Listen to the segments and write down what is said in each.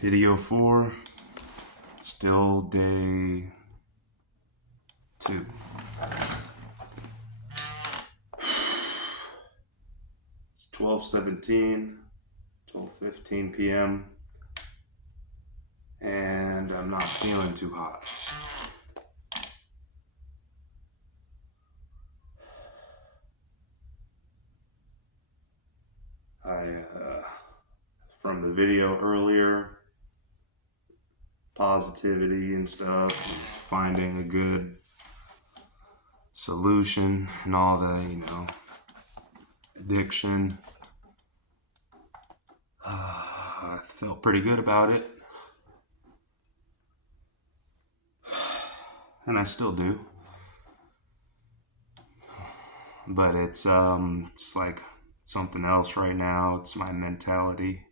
Video 4, still day 2. It's 12:15 p.m. and I'm not feeling too hot. From the video earlier, positivity and stuff, and finding a good solution and all the, addiction. I felt pretty good about it. And I still do. But it's like something else right now. It's my mentality.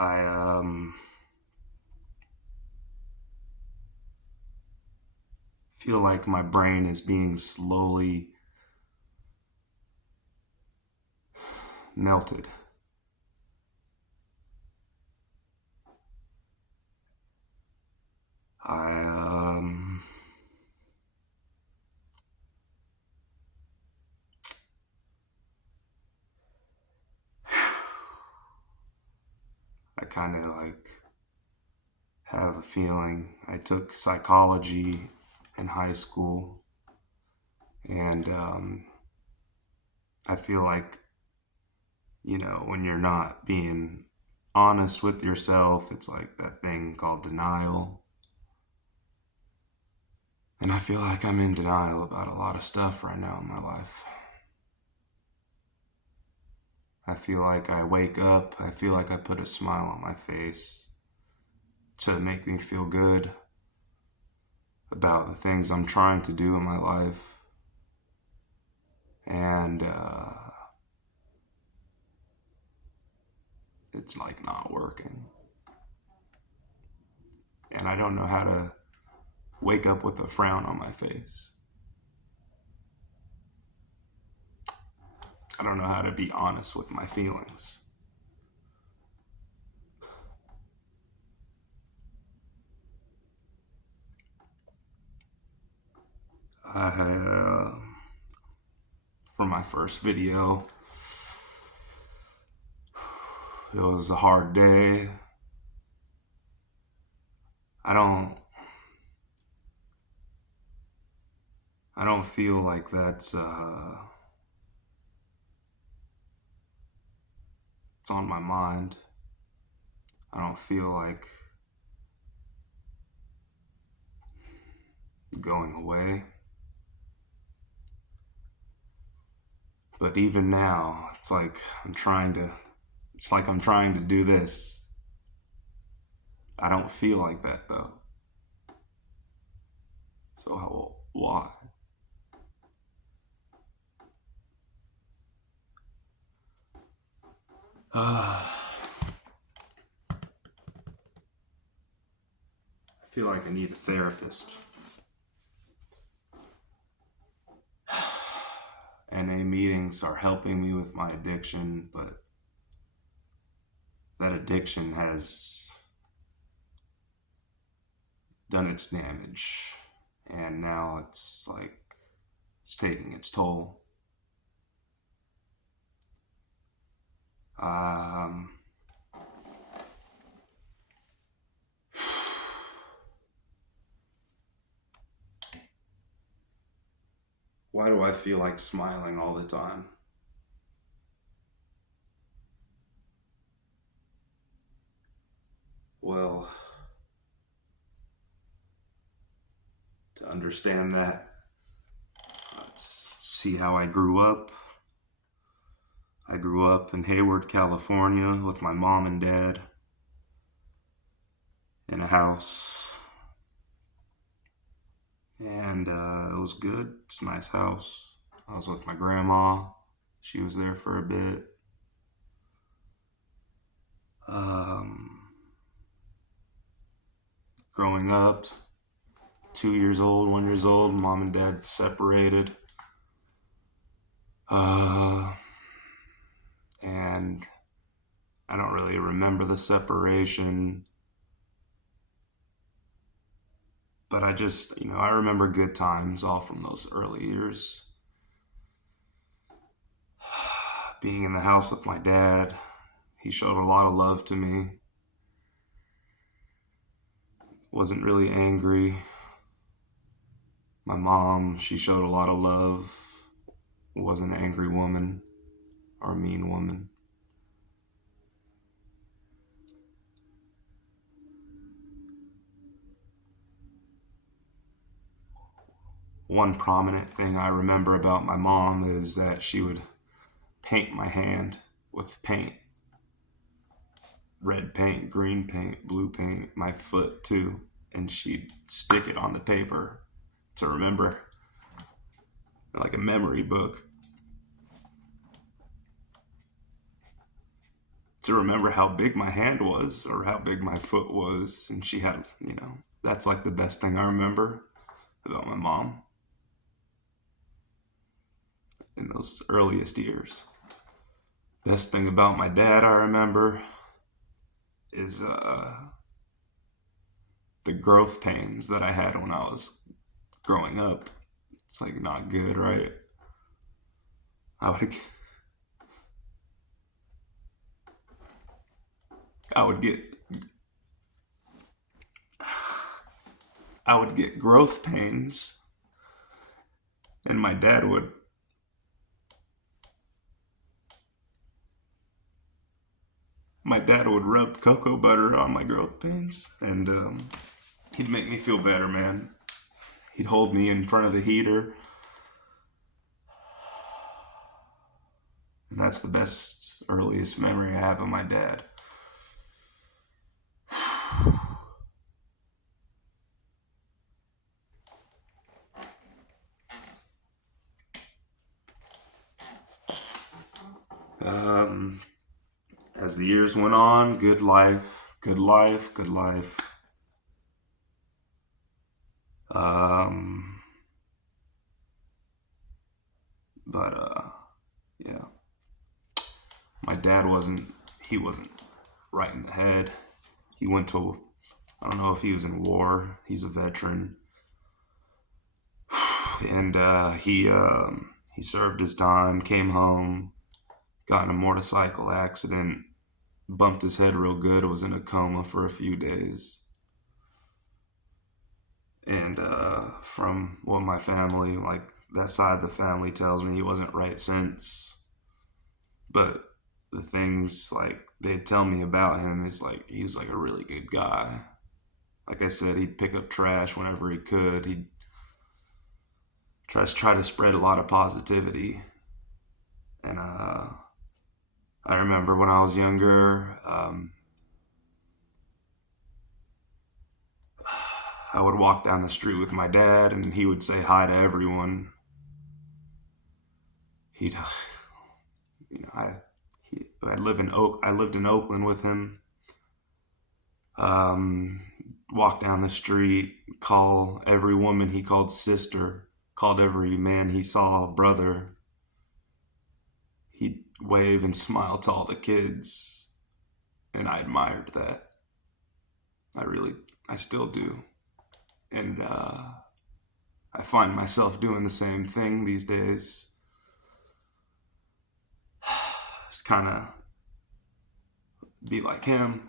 I feel like my brain is being slowly melted. I kind of have a feeling. I took psychology in high school, and I feel like, when you're not being honest with yourself, it's like that thing called denial. And I feel like I'm in denial about a lot of stuff right now in my life. I feel like I wake up, I feel like I put a smile on my face to make me feel good about the things I'm trying to do in my life. And it's like not working. And I don't know how to wake up with a frown on my face. I don't know how to be honest with my feelings. For my first video, it was a hard day. I don't feel like that's it's on my mind. I don't feel like going away. But even now, it's like I'm trying to do this. I don't feel like that though. So why? I feel like I need a therapist. NA meetings are helping me with my addiction, but that addiction has done its damage, and now it's taking its toll. Why do I feel like smiling all the time? Well, to understand that, let's see how I grew up. I grew up in Hayward, California with my mom and dad in a house. And it was good. It's a nice house. I was with my grandma. She was there for a bit. Growing up, 2 years old, 1 year old, mom and dad separated. And I don't really remember the separation, but I just, I remember good times all from those early years. Being in the house with my dad, he showed a lot of love to me. Wasn't really angry. My mom, she showed a lot of love. Wasn't an angry woman or a mean woman. One prominent thing I remember about my mom is that she would paint my hand with paint. Red paint, green paint, blue paint, my foot too. And she'd stick it on the paper to remember, like a memory book, to remember how big my hand was or how big my foot was. And she had, that's like the best thing I remember about my mom in those earliest years. Best thing about my dad I remember is the growth pains that I had when I was growing up. It's like not good, right? I would I would get I would get growth pains, and my dad would rub cocoa butter on my growth pains, and he'd make me feel better, man. He'd hold me in front of the heater, and that's the best earliest memory I have of my dad. Um, as the years went on, good life, good life, good life. Um, but yeah, my dad he wasn't right in the head. He went to, I don't know if he was in war. He's a veteran, and he served his time, came home, got in a motorcycle accident, bumped his head real good, was in a coma for a few days. And from what my family, like that side of the family, tells me, he wasn't right since. But the things like they tell me about him is like he was like a really good guy. Like I said, he'd pick up trash whenever he could. He'd try to spread a lot of positivity. And I remember when I was younger, I would walk down the street with my dad, and he would say hi to everyone. He'd, you know, I lived in Oakland with him. Um, Walk down the street, call every woman he called sister, called every man he saw brother. He'd wave and smile to all the kids, and I admired that. I still do. And I find myself doing the same thing these days. Just kind of be like him.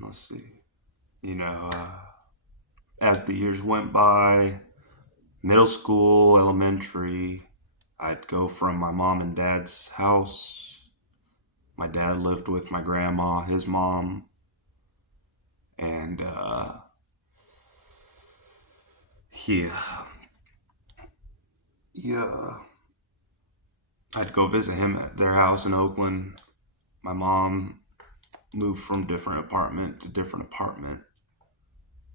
Let's see, you know, as the years went by, middle school, elementary, I'd go from my mom and dad's house. My dad lived with my grandma, his mom, and he, yeah, I'd go visit him at their house in Oakland. My mom moved from different apartment to different apartment,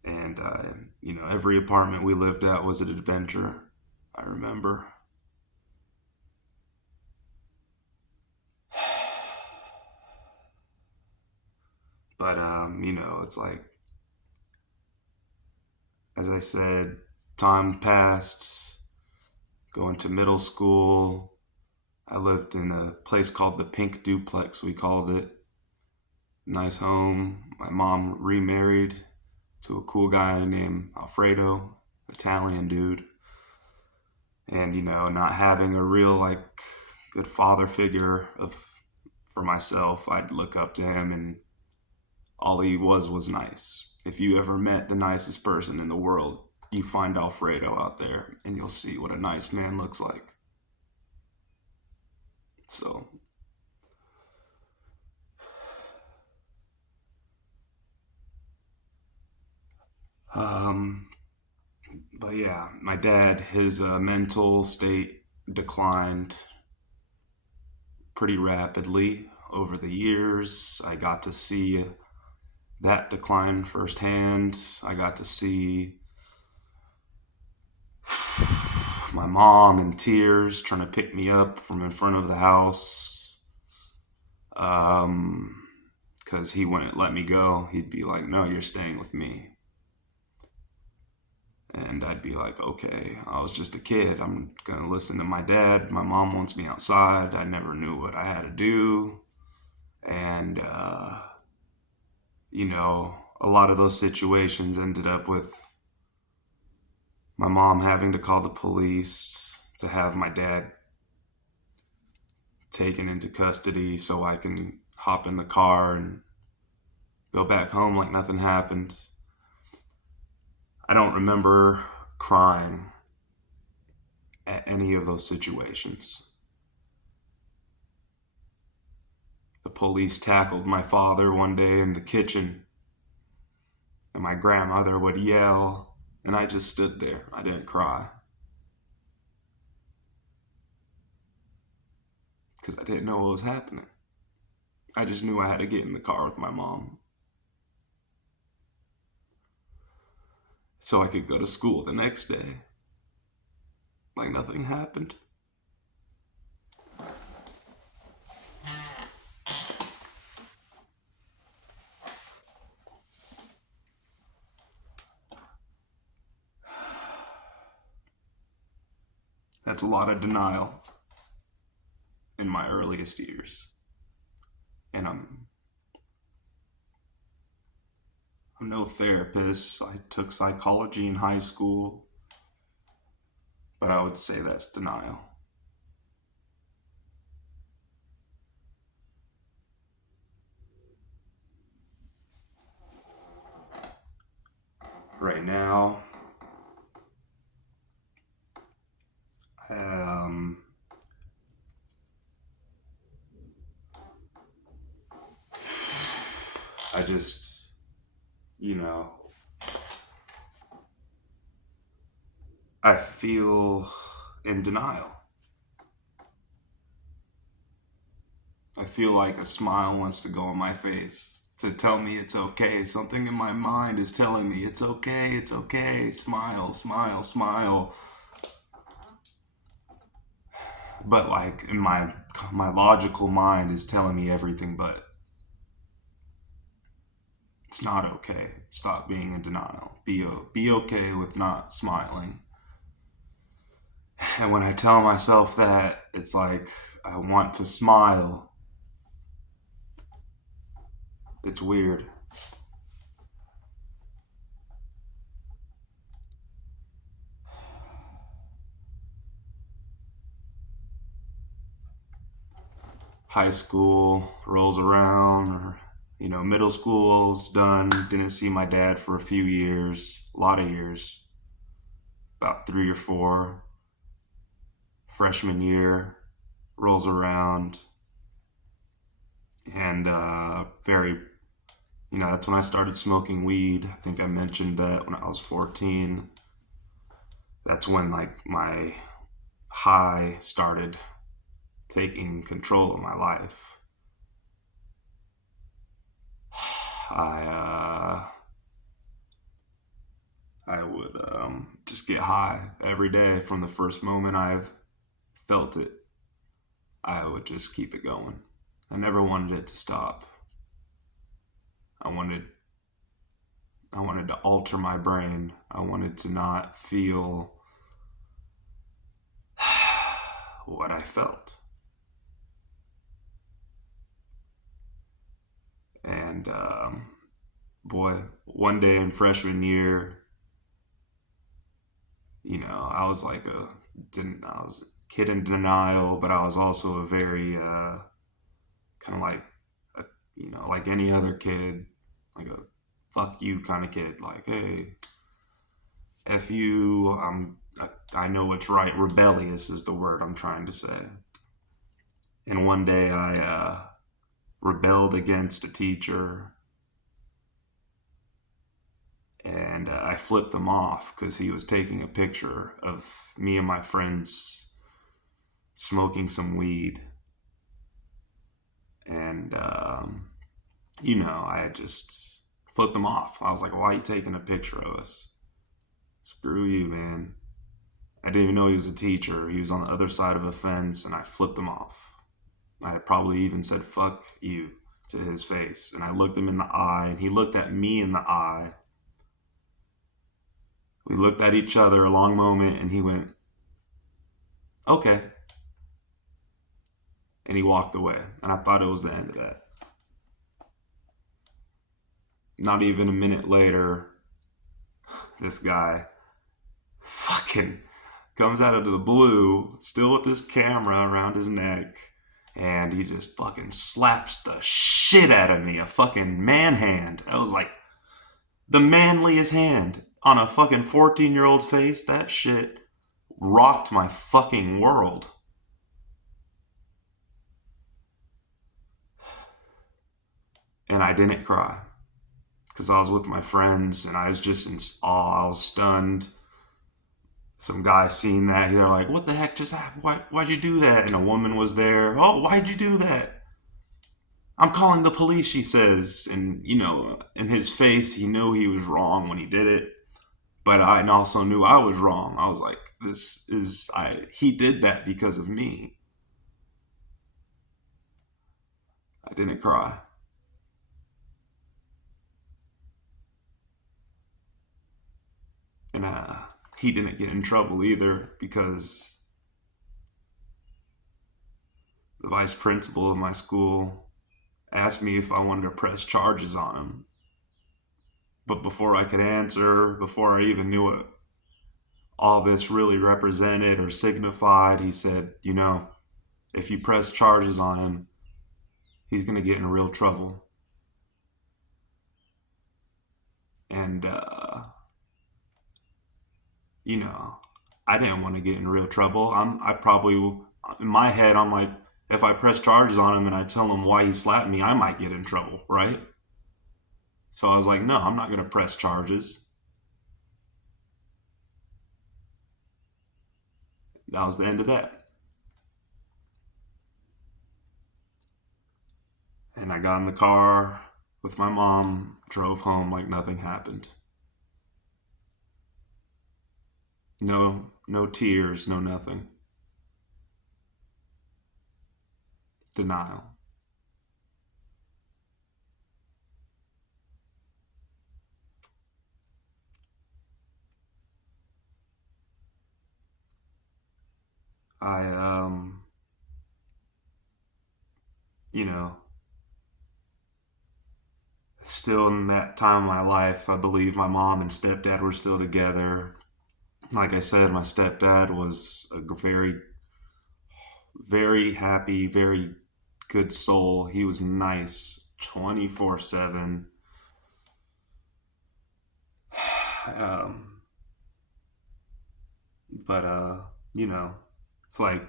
and every apartment we lived at was an adventure. I remember. It's like, as I said, time passed, going to middle school. I lived in a place called the Pink Duplex, we called it. Nice home. My mom remarried to a cool guy named Alfredo, Italian dude. And, not having a real, good father figure for myself, I'd look up to him, and all he was nice. If you ever met the nicest person in the world, you find Alfredo out there, and you'll see what a nice man looks like. So, um, but yeah, my dad, his mental state declined pretty rapidly over the years. I got to see that decline firsthand. I got to see my mom in tears trying to pick me up from in front of the house. Because he wouldn't let me go. He'd be like, "No, you're staying with me." And I'd be like, "Okay, I was just a kid. I'm gonna listen to my dad. My mom wants me outside." I never knew what I had to do. And, a lot of those situations ended up with my mom having to call the police to have my dad taken into custody so I can hop in the car and go back home like nothing happened. I don't remember crying at any of those situations. The police tackled my father one day in the kitchen, and my grandmother would yell, and I just stood there. I didn't cry. Because I didn't know what was happening. I just knew I had to get in the car with my mom so I could go to school the next day like nothing happened. That's a lot of denial in my earliest years. And I'm no therapist. I took psychology in high school, but I would say that's denial. Right now, um, I just, you know, I feel in denial. I feel like a smile wants to go on my face to tell me it's okay. Something in my mind is telling me it's okay, smile, smile, smile. But like in my logical mind is telling me everything but it's not okay. Stop being in denial. Be okay with not smiling. And when I tell myself that, it's like I want to smile. It's weird. High school rolls around, or middle school's done. Didn't see my dad for a few years, a lot of years, about 3 or 4. Freshman year rolls around, and that's when I started smoking weed. I think I mentioned that when I was 14. That's when like my high started taking control of my life. I I would just get high every day from the first moment I've felt it. I would just keep it going. I never wanted it to stop. I wanted I wanted to alter my brain. I wanted to not feel what I felt. And boy, one day in freshman year, I was like I was a kid in denial, but I was also a very kind of like a, like any other kid, like a fuck you kind of kid. Like, hey, f you. I know what's right. Rebellious is the word I'm trying to say. And one day I rebelled against a teacher, and I flipped him off because he was taking a picture of me and my friends smoking some weed. And, I had just flipped him off. I was like, why are you taking a picture of us? Screw you, man. I didn't even know he was a teacher. He was on the other side of a fence, and I flipped him off. I probably even said, fuck you to his face. And I looked him in the eye, and he looked at me in the eye. We looked at each other a long moment, and he went, okay. And he walked away. And I thought it was the end of that. Not even a minute later, this guy fucking comes out of the blue, still with this camera around his neck, and he just fucking slaps the shit out of me. A fucking man hand. I was like, the manliest hand on a fucking 14-year-old's face. That shit rocked my fucking world. And I didn't cry because I was with my friends and I was just in awe. I was stunned. Some guy seen that. They're like, what the heck just happened? Why'd you do that? And a woman was there. Oh, why'd you do that? I'm calling the police, she says. And, in his face, he knew he was wrong when he did it. But I also knew I was wrong. I was like, he did that because of me. I didn't cry. And he didn't get in trouble either because the vice principal of my school asked me if I wanted to press charges on him. But before I could answer, before I even knew what all this really represented or signified, he said, if you press charges on him, he's going to get in real trouble. And, I didn't want to get in real trouble. I probably, in my head, I'm like, if I press charges on him and I tell him why he slapped me, I might get in trouble, right? So I was like, no, I'm not going to press charges. That was the end of that. And I got in the car with my mom, drove home like nothing happened. No tears, no nothing. Denial. I, you know, still in that time of my life, I believe my mom and stepdad were still together. Like I said, my stepdad was a very, very happy, very good soul. He was nice 24/7. Um, but, it's like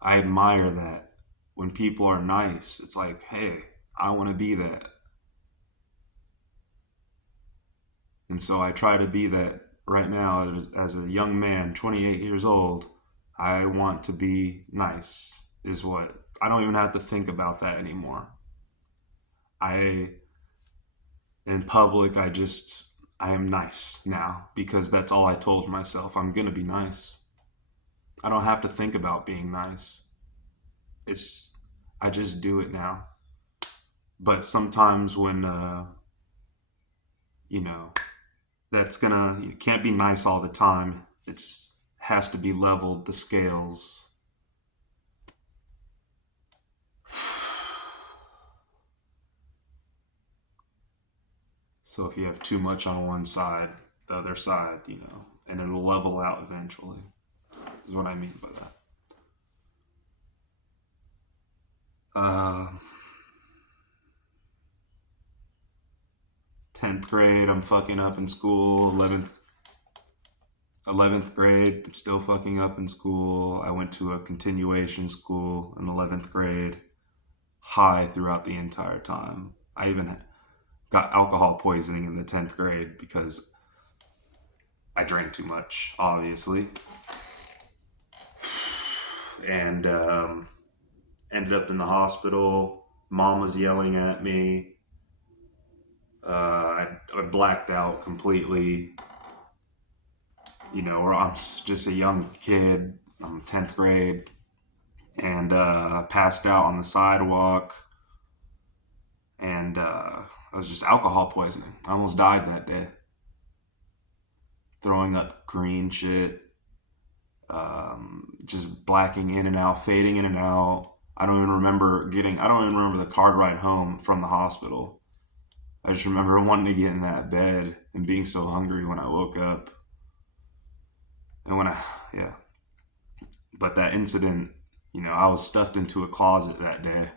I admire that when people are nice. It's like, hey, I want to be that. And so I try to be that right now as a young man, 28 years old. I want to be nice, is what I don't even have to think about that anymore. I, in public, I am nice now because that's all I told myself. I'm going to be nice. I don't have to think about being nice. It's, I just do it now. But sometimes when, you know, you can't be nice all the time. It's has to be leveled, the scales. So if you have too much on one side, the other side, and it'll level out eventually, is what I mean by that. Uh, 10th grade, I'm fucking up in school. 11th grade, I'm still fucking up in school. I went to a continuation school in 11th grade, high throughout the entire time. I even got alcohol poisoning in the 10th grade because I drank too much, obviously, and ended up in the hospital. Mom was yelling at me. I blacked out completely. Or I'm just a young kid. I'm 10th grade, and I passed out on the sidewalk, and I was just alcohol poisoning. I almost died that day. Throwing up green shit, just blacking in and out, fading in and out. I don't even remember the car ride home from the hospital. I just remember wanting to get in that bed and being so hungry when I woke up. And yeah. But that incident, I was stuffed into a closet that day.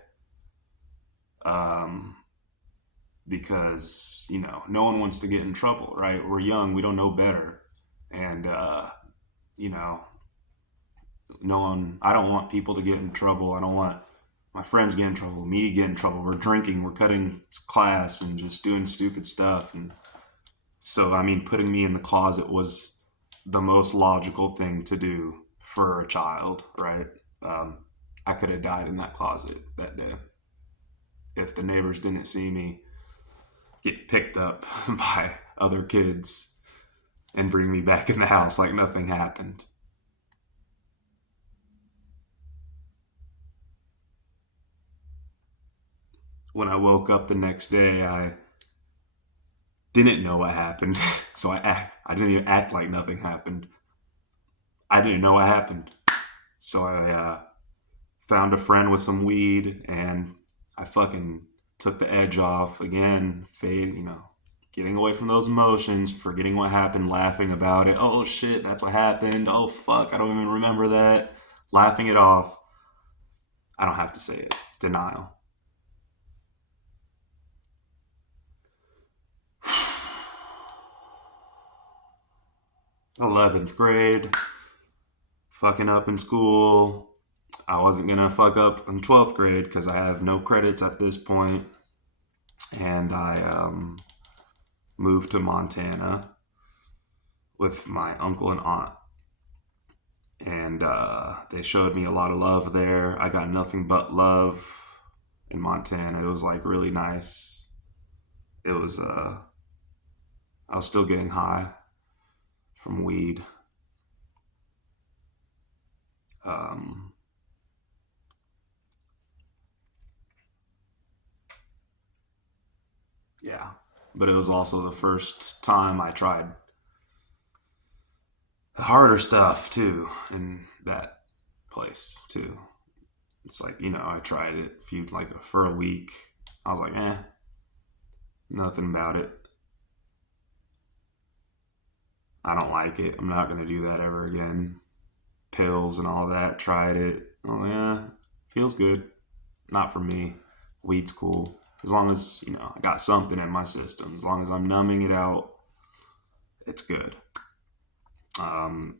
Um, because, no one wants to get in trouble, right? We're young, we don't know better. And, you know, I don't want people to get in trouble. I don't want my friends get in trouble, me get in trouble. We're drinking, we're cutting class and just doing stupid stuff. And so, putting me in the closet was the most logical thing to do for a child, right? Um, I could have died in that closet that day if the neighbors didn't see me get picked up by other kids and bring me back in the house like nothing happened. When I woke up the next day, I didn't know what happened, so I didn't even act like nothing happened. I didn't know what happened, so I found a friend with some weed, and I fucking took the edge off again. Getting away from those emotions, forgetting what happened, laughing about it. Oh shit, that's what happened. Oh fuck, I don't even remember that. Laughing it off. I don't have to say it. Denial. 11th grade, fucking up in school. I wasn't gonna fuck up in 12th grade because I have no credits at this point, and I moved to Montana with my uncle and aunt, and they showed me a lot of love there. I got nothing but love in Montana. It was like really nice. It was I was still getting high from weed. Um, yeah, but it was also the first time I tried the harder stuff too in that place too. It's like, I tried it for a week. I was like, nothing about it. I don't like it. I'm not gonna do that ever again. Pills and all that. Tried it. Oh yeah, feels good. Not for me. Weed's cool. As long as, I got something in my system. As long as I'm numbing it out, it's good. Um,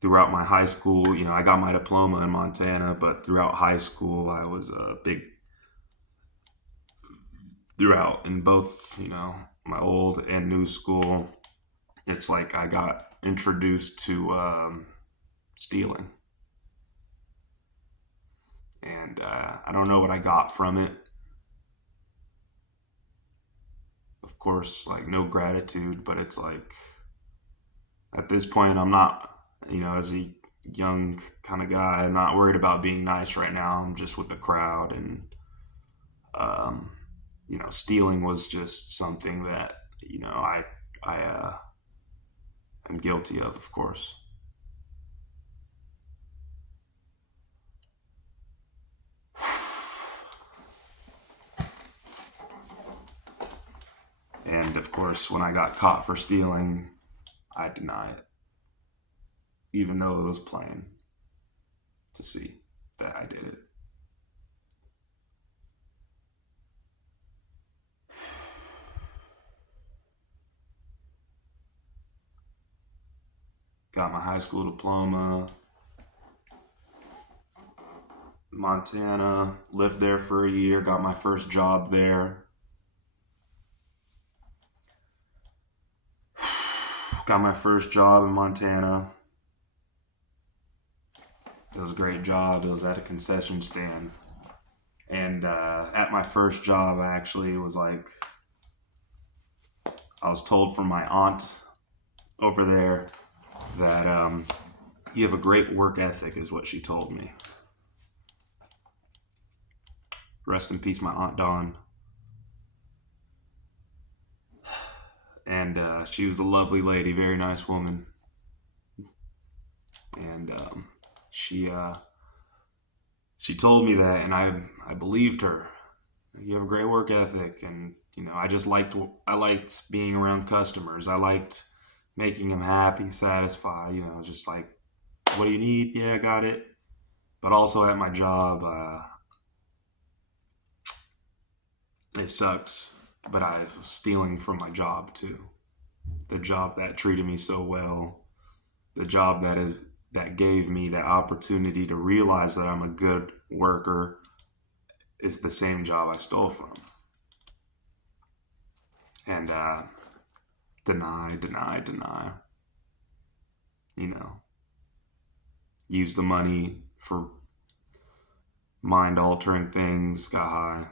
Throughout my high school, I got my diploma in Montana, but throughout high school, I was a big, throughout in both, my old and new school, it's like I got introduced to stealing. And I don't know what I got from it. Of course, like no gratitude, but it's like at this point, I'm not, as a young kind of guy, I'm not worried about being nice right now. I'm just with the crowd and, um, stealing was just something that, I am guilty of course. And of course, when I got caught for stealing, I deny it, even though it was plain to see that I did it. Got my high school diploma, Montana, lived there for a year, got my first job there. Got my first job in Montana. It was a great job. It was at a concession stand. And at my first job, actually, it was like I was told from my aunt over there that you have a great work ethic, is what she told me. Rest in peace, my Aunt Dawn. And she was a lovely lady, very nice woman. And she told me that, and I believed her. You have a great work ethic, and I liked being around customers. I liked making them happy, satisfied. Just like, what do you need? Yeah, I got it. But also at my job, it sucks. But I was stealing from my job too. The job that treated me so well, the job that gave me the opportunity to realize that I'm a good worker, is the same job I stole from. And deny. You know, use the money for mind altering things, got high,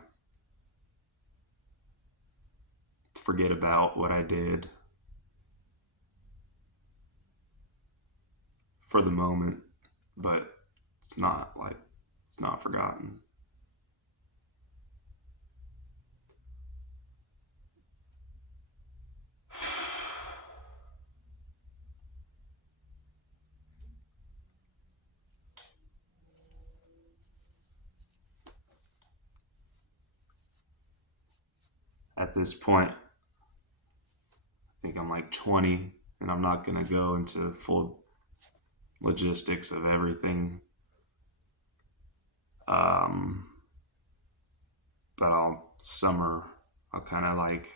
forget about what I did for the moment, but it's not forgotten. At this point, I think I'm like 20, and I'm not going to go into full logistics of everything. Um, but I'll kind of like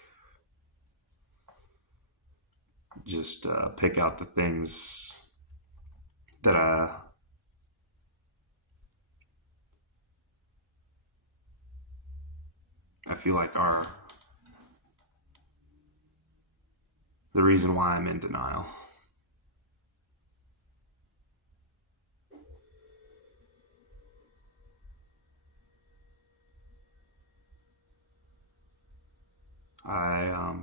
just pick out the things that I feel like are the reason why I'm in denial. I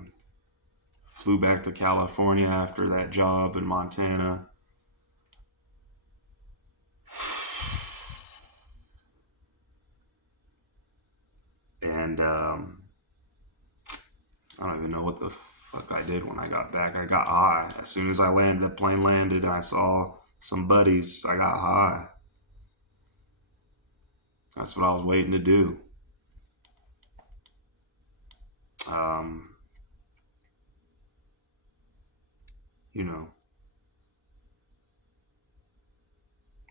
flew back to California after that job in Montana. And I don't even know what the fuck I did when I got back. I got high. As soon as the plane landed, I saw some buddies. I got high. That's what I was waiting to do. Um, you know,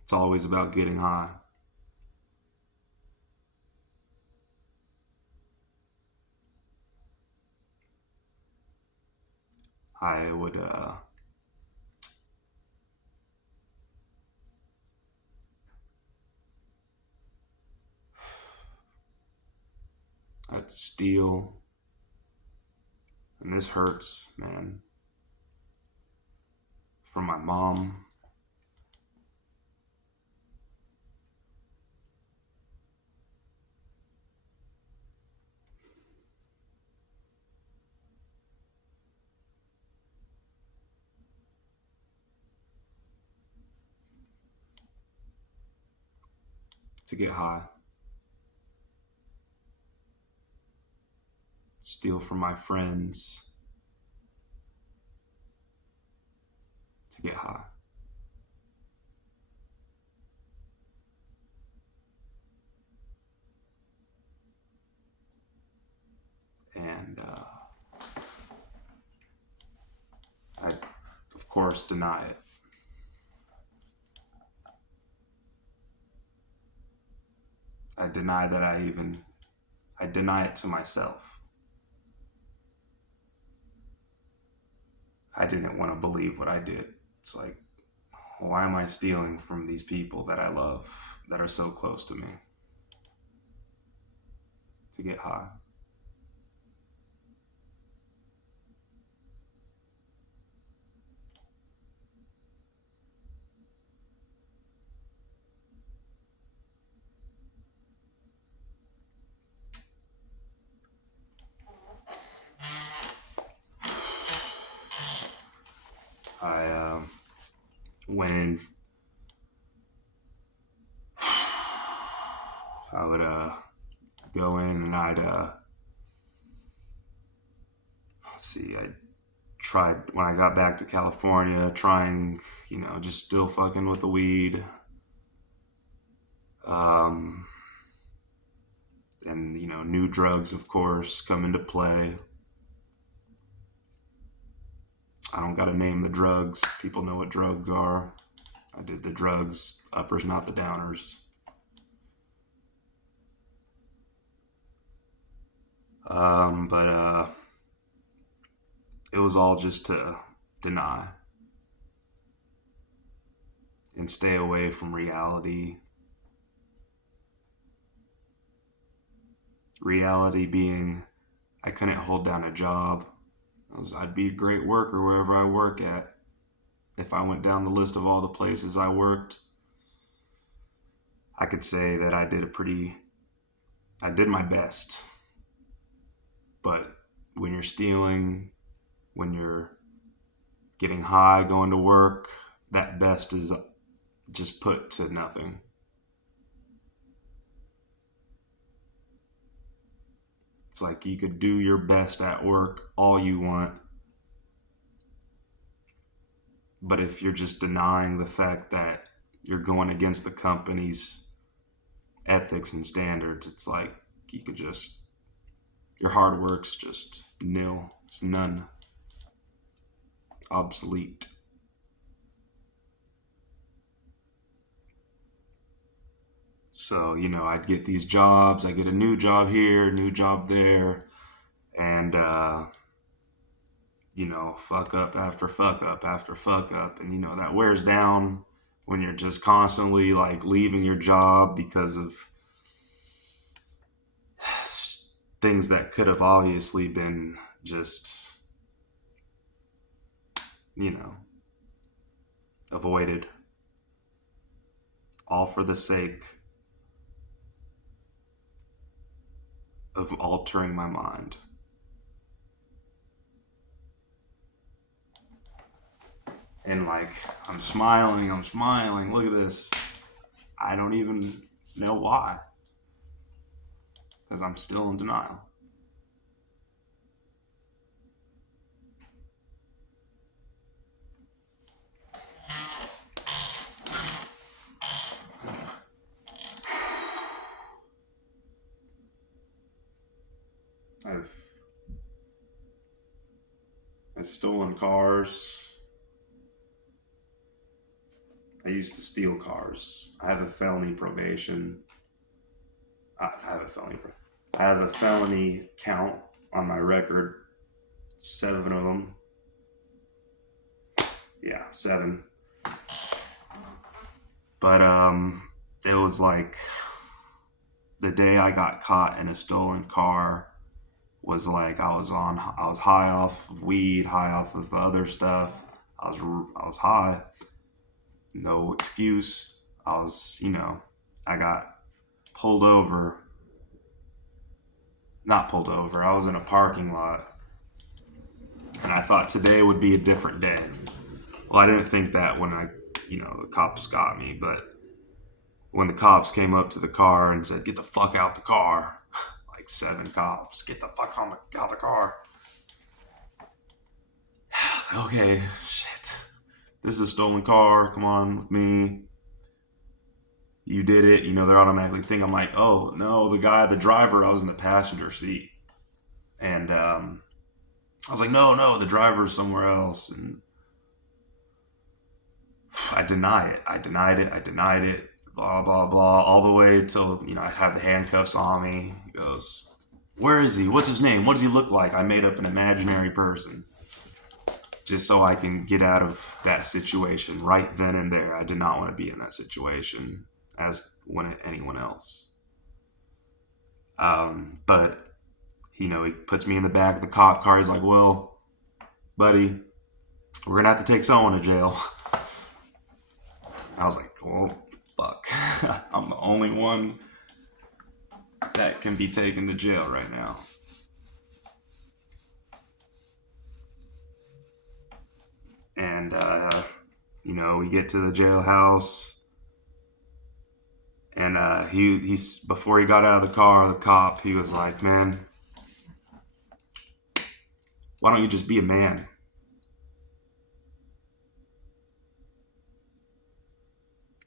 it's always about getting high. I would I'd steal, and this hurts, man, from my mom. To get high. steal from my friends to get high. And I, of course, deny it. I deny that I deny it to myself. I didn't want to believe what I did. It's like, why am I stealing from these people that I love, that are so close to me, to get high? I went in. I would go in and I'd let's see. I tried when I got back to California, trying, just still fucking with the weed. Um, and new drugs, of course, come into play. I don't gotta name the drugs. People know what drugs are. I did the drugs, uppers, not the downers. But it was all just to deny and stay away from reality. Reality being, I couldn't hold down a job. I'd be a great worker wherever I work at. If I went down the list of all the places I worked, I could say that I did my best. But when you're stealing, when you're getting high, going to work, that best is just put to nothing. It's like you could do your best at work all you want, but if you're just denying the fact that you're going against the company's ethics and standards, it's like your hard work's just nil. It's none. Obsolete. So, I'd get these jobs. I get a new job here, a new job there, and, fuck up after fuck up after fuck up. And, that wears down when you're just constantly, like, leaving your job because of things that could have obviously been just, avoided. All for the sake of altering my mind. And like, I'm smiling, look at this. I don't even know why. Because I'm still in denial. I've stolen cars. I used to steal cars. I have a felony probation. I have a felony count on my record. 7 of them. Yeah, 7. But it was like the day I got caught in a stolen car was like I was high off of weed, high off of other stuff. I was high. No excuse. I got pulled over. Not pulled over. I was in a parking lot. And I thought today would be a different day. Well, I didn't think that when the cops got me, but when the cops came up to the car and said, "Get the fuck out the car," like 7 cops. Get the fuck out the car. I was like, okay, shit. This is a stolen car. Come on with me. You did it. They're automatically think I'm like, oh no, the driver, I was in the passenger seat. And I was like, no, the driver's somewhere else. And I denied it, blah, blah, blah, all the way till, I have the handcuffs on me. He goes, where is he? What's his name? What does he look like? I made up an imaginary person just so I can get out of that situation right then and there. I did not want to be in that situation as anyone else. But, he puts me in the back of the cop car. He's like, well, buddy, we're going to have to take someone to jail. I was like, well, fuck. I'm the only one that can be taken to jail right now. And, we get to the jailhouse. And he's before he got out of the car, the cop, he was like, man, why don't you just be a man?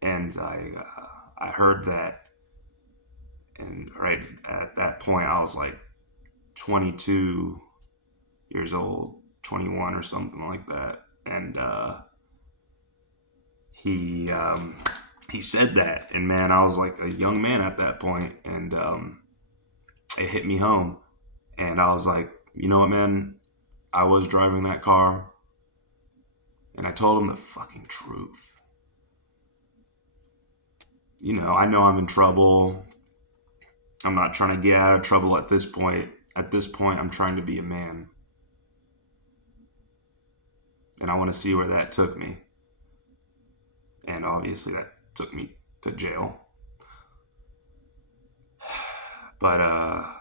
And I heard that, and right at that point, I was like 22 years old, 21 or something like that, and he said that, and man, I was like a young man at that point, and it hit me home, and I was like, you know what, man, I was driving that car, and I told him the fucking truth. I know I'm in trouble. I'm not trying to get out of trouble at this point. At this point, I'm trying to be a man. And I want to see where that took me. And obviously that took me to jail. But, I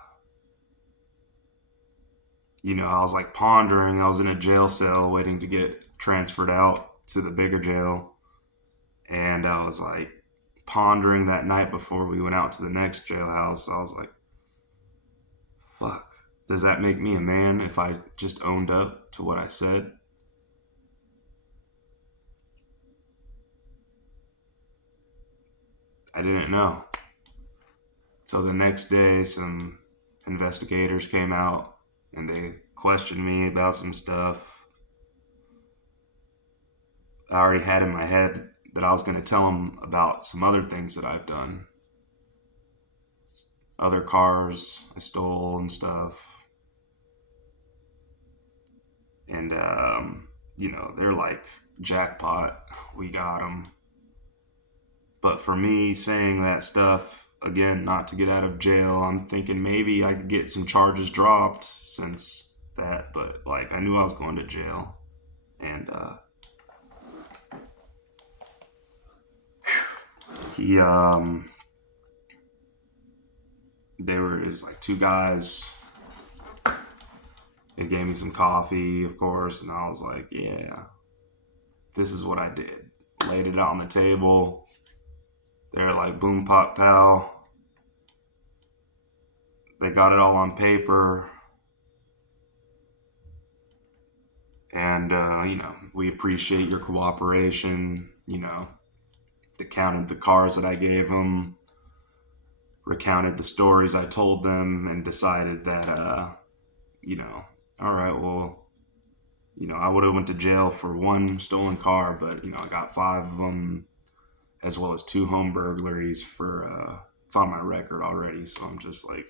was like pondering. I was in a jail cell waiting to get transferred out to the bigger jail. And I was like, pondering that night before we went out to the next jailhouse. So I was like, fuck, does that make me a man if I just owned up to what I said? I didn't know. So the next day, some investigators came out and they questioned me about some stuff. I already had in my head that I was going to tell them about some other things that I've done. Other cars I stole and stuff. And, they're like, jackpot, we got them. But for me saying that stuff, again, not to get out of jail, I'm thinking maybe I could get some charges dropped since that. But, I knew I was going to jail. And, it was like 2 guys. They gave me some coffee, of course, and I was like, yeah, this is what I did. Laid it out on the table. They're like, boom, pop, pal. They got it all on paper. And, we appreciate your cooperation. They counted the cars that I gave them, recounted the stories I told them, and decided that, all right, well, I would have went to jail for 1 stolen car, but, I got 5 of them, as well as 2 home burglaries for, it's on my record already, so I'm just like,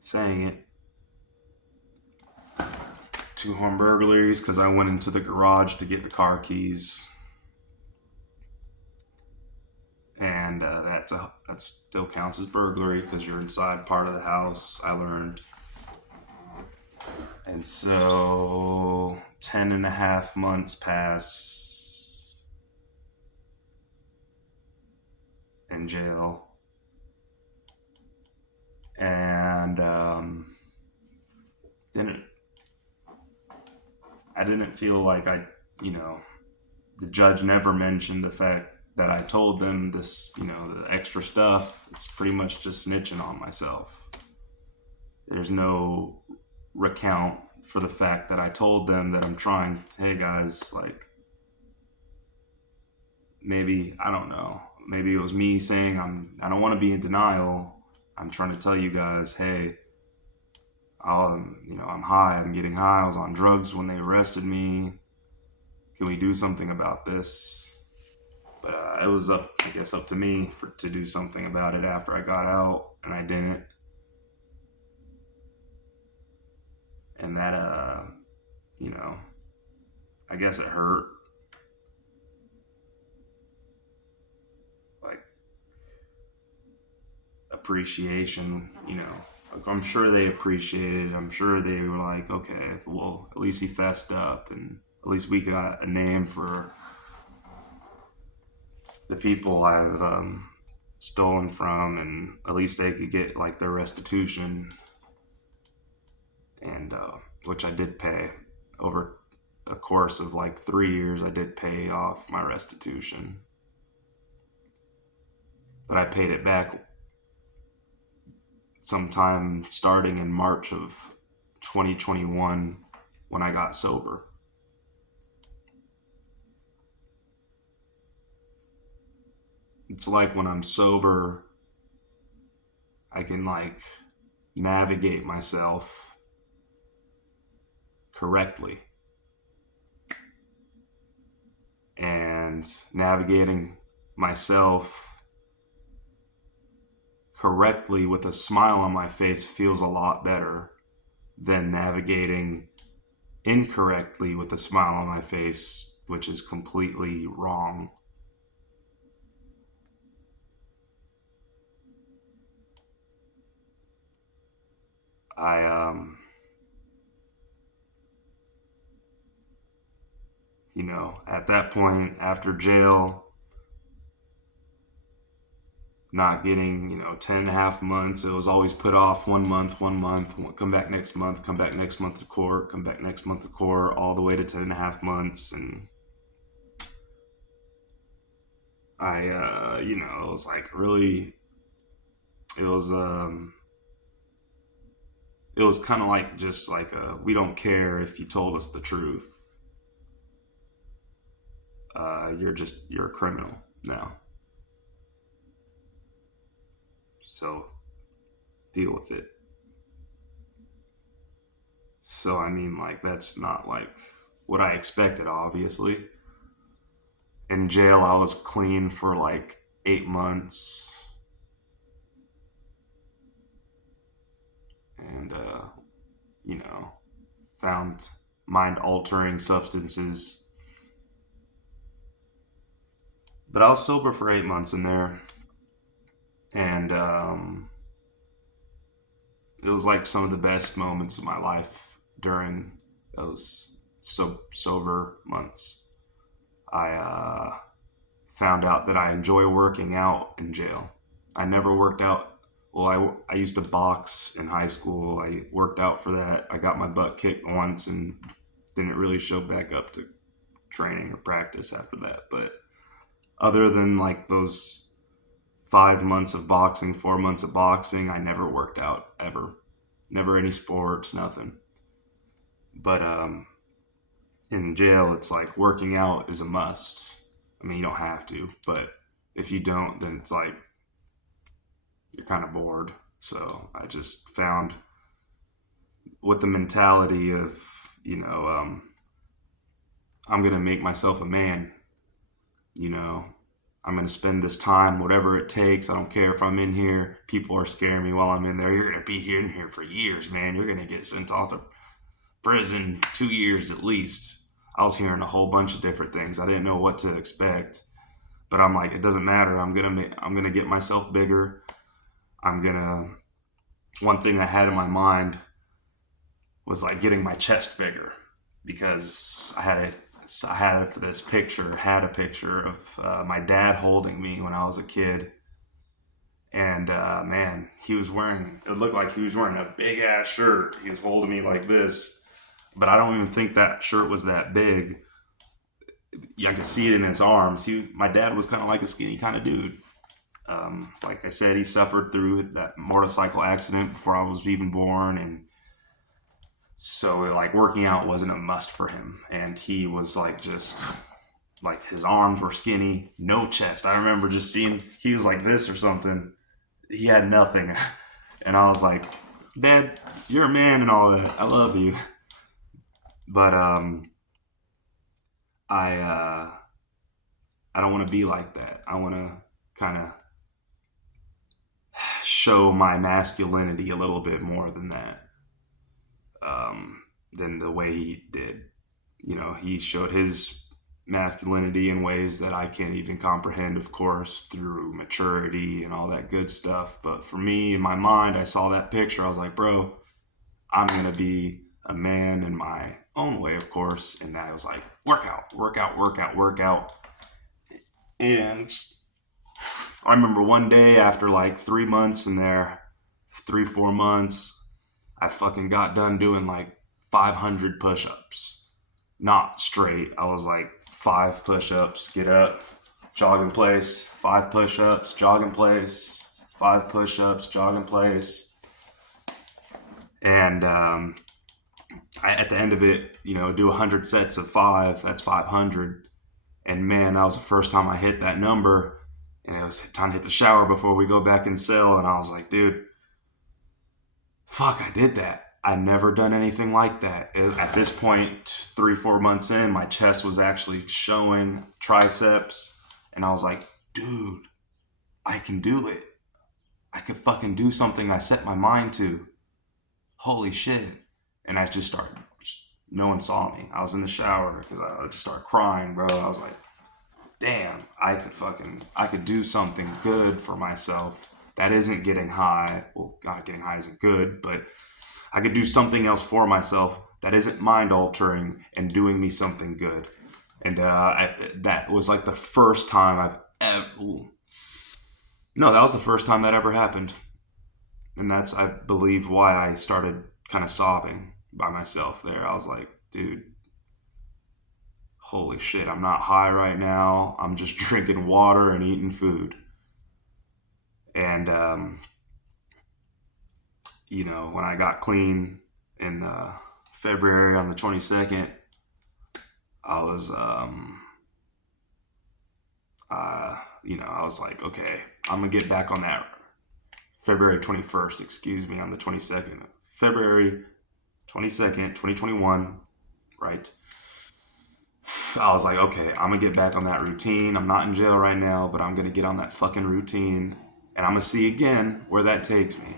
saying it. 2 home burglaries because I went into the garage to get the car keys. And that still counts as burglary because you're inside part of the house, I learned. And so 10.5 months pass in jail. And I didn't feel like the judge never mentioned the fact that I told them this, the extra stuff, it's pretty much just snitching on myself. There's no recount for the fact that I told them that I'm trying, hey guys, like, maybe, I don't know, maybe it was me saying I don't want to be in denial. I'm trying to tell you guys, hey, I'm high, I'm getting high, I was on drugs when they arrested me. Can we do something about this? But it was up to me to do something about it after I got out, and I didn't. And that, I guess it hurt. Like, appreciation, I'm sure they appreciated it. I'm sure they were like, okay, well, at least he fessed up, and at least we got a name for the people I've stolen from, and at least they could get like their restitution, and which I did pay over a course of like 3 years. I did pay off my restitution, but I paid it back sometime starting in March of 2021 when I got sober. It's like when I'm sober, I can like navigate myself correctly. And navigating myself correctly with a smile on my face feels a lot better than navigating incorrectly with a smile on my face, which is completely wrong. At that point, after jail, not getting, 10.5 months, it was always put off 1 month, come back next month to court, come back next month to court, all the way to 10.5 months. And it was like really, it was kind of like just like we don't care if you told us the truth. You're a criminal now. So deal with it. So I mean, like, that's not like what I expected, obviously. In jail, I was clean for like 8 months. And, found mind altering substances. But I was sober for 8 months in there. And it was like some of the best moments of my life during those sober months. I found out that I enjoy working out in jail. I never worked out. Well, I used to box in high school. I worked out for that. I got my butt kicked once and didn't really show back up to training or practice after that. But other than like those 5 months of boxing, 4 months of boxing, I never worked out ever. Never any sports, nothing. But in jail, it's like working out is a must. I mean, you don't have to, but if you don't, then it's like you're kind of bored. So I just found with the mentality of, I'm going to make myself a man, I'm going to spend this time, whatever it takes. I don't care if I'm in here. People are scaring me while I'm in there. You're going to be here in here for years, man. You're going to get sent off to prison 2 years at least. I was hearing a whole bunch of different things. I didn't know what to expect, but I'm like, it doesn't matter. I'm going to get myself bigger. One thing I had in my mind was like getting my chest bigger, because I had a picture of my dad holding me when I was a kid. And man, it looked like he was wearing a big ass shirt. He was holding me like this, but I don't even think that shirt was that big. I could see it in his arms. My dad was kind of like a skinny kind of dude. Like I said, he suffered through that motorcycle accident before I was even born, and so like working out wasn't a must for him. And he was like just like his arms were skinny, no chest. I remember just seeing he was like this or something. He had nothing, and I was like, Dad, you're a man and all that. I love you, but I I don't want to be like that. I want to kind of show my masculinity a little bit more than that, than the way he did. You know, he showed his masculinity in ways that I can't even comprehend, of course, through maturity and all that good stuff. But for me, in my mind, I saw that picture. I was like, bro, I'm going to be a man in my own way, of course. And I was like, workout, workout, workout, workout. And I remember one day after like 3 months in there, 4 months, I fucking got done doing like 500 push ups. Not straight. I was like 5 push ups, get up, jog in place, 5 push ups, jog in place, 5 push ups, jog in place. And at the end of it, do 100 sets of 5, that's 500. And man, that was the first time I hit that number. And it was time to hit the shower before we go back and sell. And I was like, dude, fuck, I did that. I never done anything like that. At this point, 3-4 months in, my chest was actually showing, triceps. And I was like, dude, I can do it. I could fucking do something I set my mind to. Holy shit. And I just started, no one saw me. I was in the shower because I just started crying, bro. I was like, damn, I could do something good for myself that isn't getting high. Well, not getting high isn't good, but I could do something else for myself that isn't mind altering and doing me something good. And that was like the first time I've ever. No, that was the first time that ever happened. And that's, I believe, why I started kind of sobbing by myself there. I was like, dude, holy shit, I'm not high right now. I'm just drinking water and eating food. And, when I got clean in February on the 22nd, I was, I was like, okay, I'm going to get back on that. February 21st, excuse me, on the 22nd. February 22nd, 2021, right? I was like, okay, I'm going to get back on that routine. I'm not in jail right now, but I'm going to get on that fucking routine. And I'm going to see again where that takes me.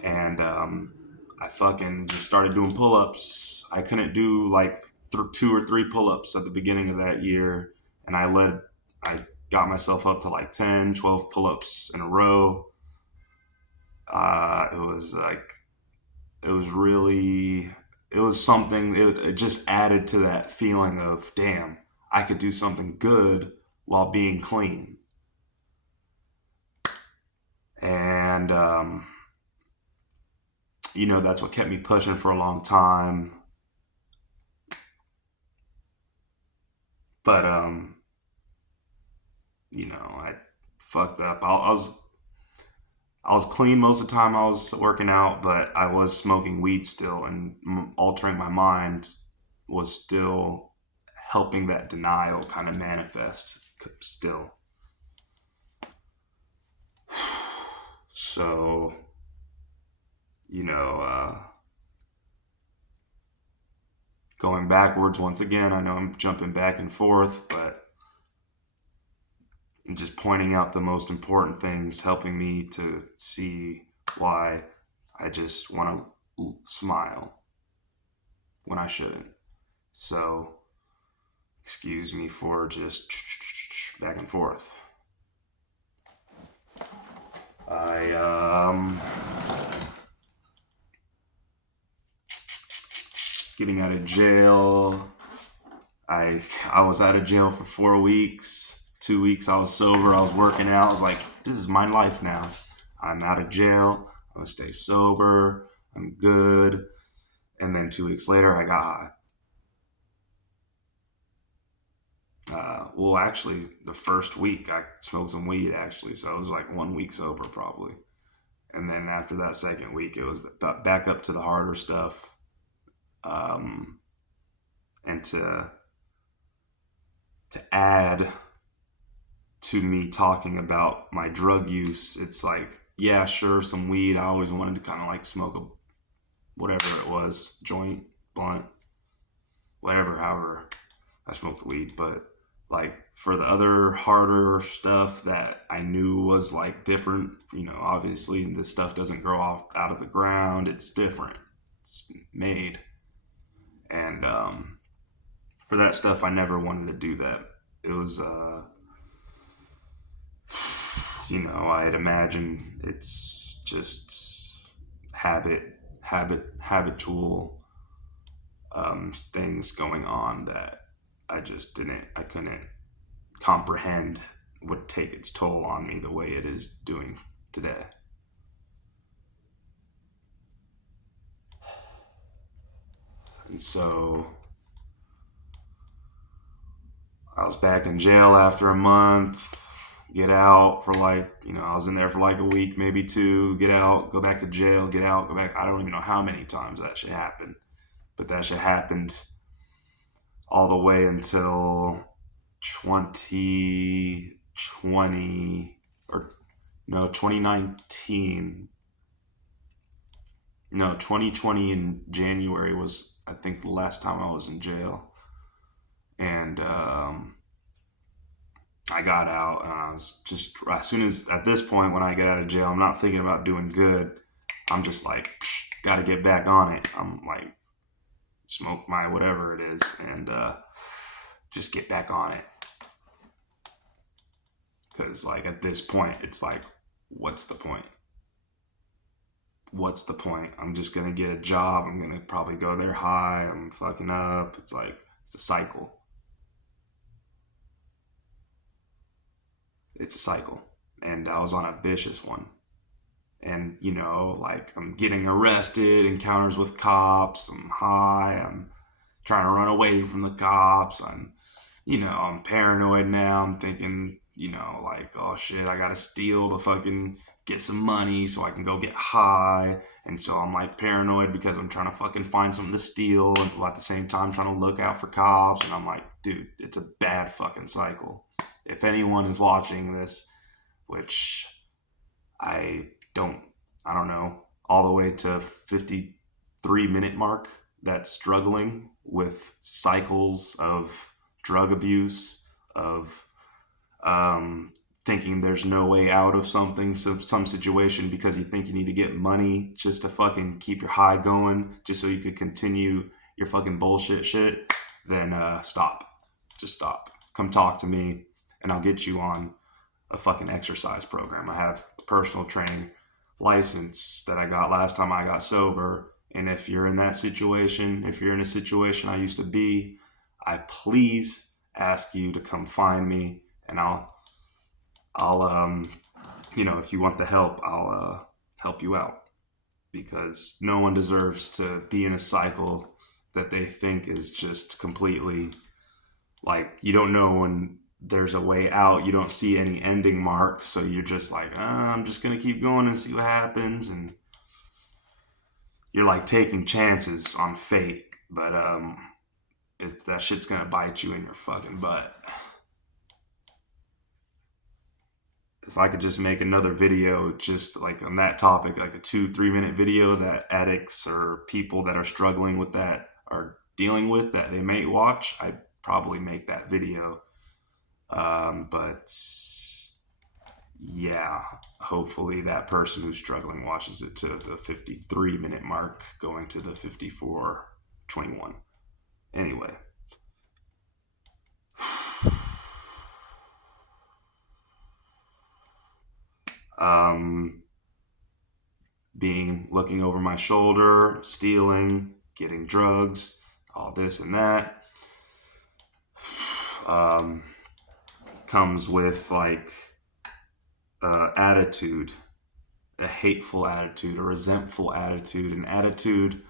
And I fucking just started doing pull-ups. I couldn't do like 2 or 3 pull-ups at the beginning of that year. And I got myself up to like 10, 12 pull-ups in a row. It was something, it just added to that feeling of, damn, I could do something good while being clean. And, that's what kept me pushing for a long time. But, I fucked up. I was clean most of the time I was working out, but I was smoking weed still, and altering my mind was still helping that denial kind of manifest still. So, going backwards once again, I know I'm jumping back and forth, but I'm just pointing out the most important things, helping me to see why I just want to smile when I shouldn't. So, excuse me for just back and forth. Getting out of jail. I was out of jail for 4 weeks. 2 weeks I was sober. I was working out. I was like, this is my life now. I'm out of jail. I'm gonna stay sober. I'm good. And then 2 weeks later, I got high. Well, actually, the first week I smoked some weed, actually. So it was like 1 week sober, probably. And then after that second week, it was back up to the harder stuff. Um, and to add to me talking about my drug use, it's like, yeah, sure, some weed. I always wanted to kind of like smoke a whatever it was, joint, blunt, whatever, however I smoked weed. But like for the other harder stuff that I knew was like different, obviously this stuff doesn't grow off out of the ground. It's different. It's made. And for that stuff, I never wanted to do that. It was, I had imagined it's just habitual things going on that I couldn't comprehend would take its toll on me the way it is doing today. And so I was back in jail after a month, get out for like, I was in there for like a week, maybe two, get out, go back to jail, get out, go back. I don't even know how many times that shit happened, but that shit happened all the way until 2020 or no, 2019. No, 2020 in January was, I think, the last time I was in jail. And I got out, and I was just, as soon as, at this point, when I get out of jail, I'm not thinking about doing good. I'm just like, got to get back on it. I'm like, smoke my whatever it is, and just get back on it. Because, like, at this point, it's like, what's the point? What's the point? I'm just going to get a job. I'm going to probably go there high. I'm fucking up. It's like, it's a cycle. It's a cycle. And I was on a vicious one. And, like, I'm getting arrested, encounters with cops. I'm high. I'm trying to run away from the cops. I'm paranoid now. I'm thinking, like, oh shit, I gotta steal to fucking get some money so I can go get high. And so I'm like paranoid because I'm trying to fucking find something to steal, and at the same time trying to look out for cops. And I'm like, dude, it's a bad fucking cycle. If anyone is watching this, which I don't know, all the way to 53-minute mark, that's struggling with cycles of drug abuse, of thinking there's no way out of something, some situation, because you think you need to get money just to fucking keep your high going, just so you could continue your fucking bullshit shit, then stop. Just stop. Come talk to me, and I'll get you on a fucking exercise program. I have a personal training license that I got last time I got sober. And if you're in that situation, if you're in a situation I used to be, I please ask you to come find me, and I'll if you want the help, I'll help you out, because no one deserves to be in a cycle that they think is just completely, like, you don't know when there's a way out. You don't see any ending mark, so you're just like, I'm just gonna keep going and see what happens, and you're like taking chances on fate, but that shit's gonna bite you in your fucking butt. If I could just make another video just like on that topic, like a 2-3 minute video that addicts or people that are struggling with that are dealing with, that they may watch, I'd probably make that video. But yeah, hopefully that person who's struggling watches it to the 53-minute mark, going to the 54:21. Anyway. Looking over my shoulder, stealing, getting drugs, all this and that, comes with like attitude, a hateful attitude, a resentful attitude, an attitude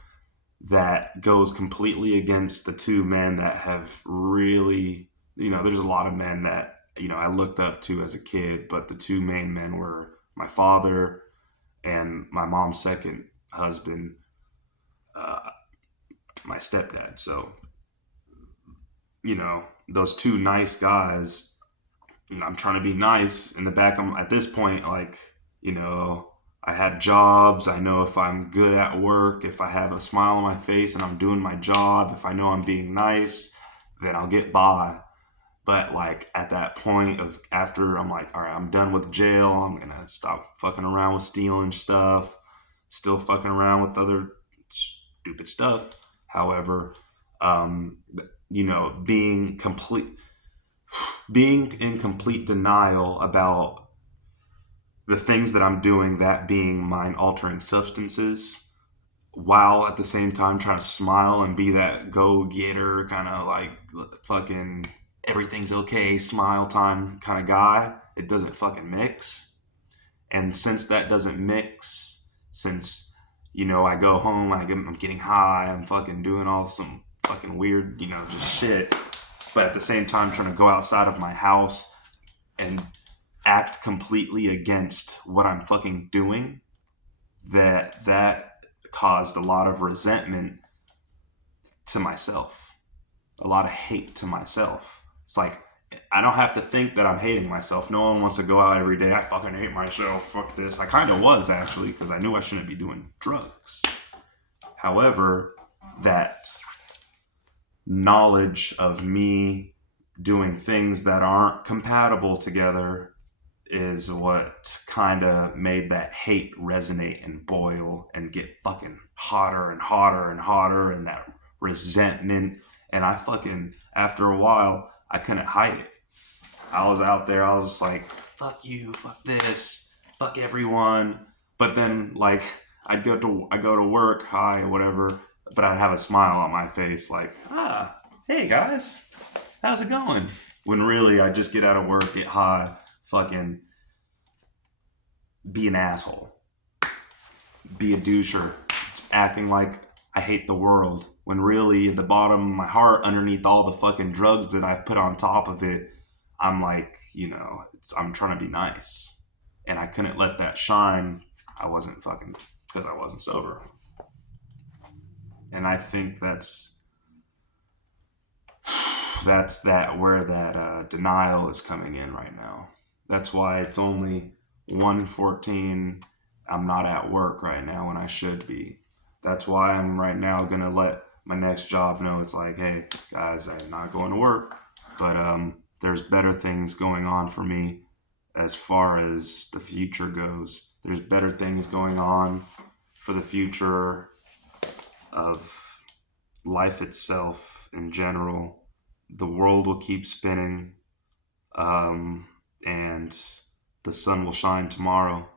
that goes completely against the two men that have really there's a lot of men that, I looked up to as a kid, but the two main men were my father and my mom's second husband, my stepdad. So, those two nice guys, I'm trying to be nice in the back. I'm at this point, like, I had jobs. I know if I'm good at work, if I have a smile on my face and I'm doing my job, if I know I'm being nice, then I'll get by. But like at that point of after I'm like, all right, I'm done with jail. I'm going to stop fucking around with stealing stuff, still fucking around with other stupid stuff. However, being in complete denial about the things that I'm doing, that being mind altering substances, while at the same time trying to smile and be that go getter kind of like fucking everything's okay, smile time kind of guy. It doesn't fucking mix. And since that doesn't mix, since, I go home, I'm getting high, I'm fucking doing all some fucking weird, just shit. But at the same time, trying to go outside of my house and act completely against what I'm fucking doing, that caused a lot of resentment to myself, a lot of hate to myself. It's like, I don't have to think that I'm hating myself. No one wants to go out every day. I fucking hate myself. Fuck this. I kind of was, actually, because I knew I shouldn't be doing drugs. However, that knowledge of me doing things that aren't compatible together is what kind of made that hate resonate and boil and get fucking hotter and hotter and hotter, and that resentment. And I fucking, after a while, I couldn't hide it. I was out there, I was just like, fuck you, fuck this, fuck everyone. But then, like, I go to work, hi, or whatever, but I'd have a smile on my face, like, hey guys, how's it going? When really, I just get out of work, get high, fucking be an asshole, be a doucher, acting like I hate the world, when really at the bottom of my heart, underneath all the fucking drugs that I've put on top of it, I'm like, I'm trying to be nice. And I couldn't let that shine. I wasn't fucking, because I wasn't sober. And I think that's where that denial is coming in right now. That's why it's only 1:14. I'm not at work right now when I should be. That's why I'm right now going to let my next job know. It's like, hey, guys, I'm not going to work. But there's better things going on for me as far as the future goes. There's better things going on for the future of life itself in general. The world will keep spinning, and the sun will shine tomorrow.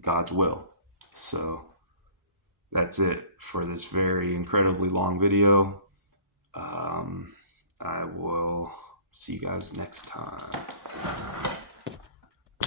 God's will. So that's it for this very incredibly long video. I will see you guys next time.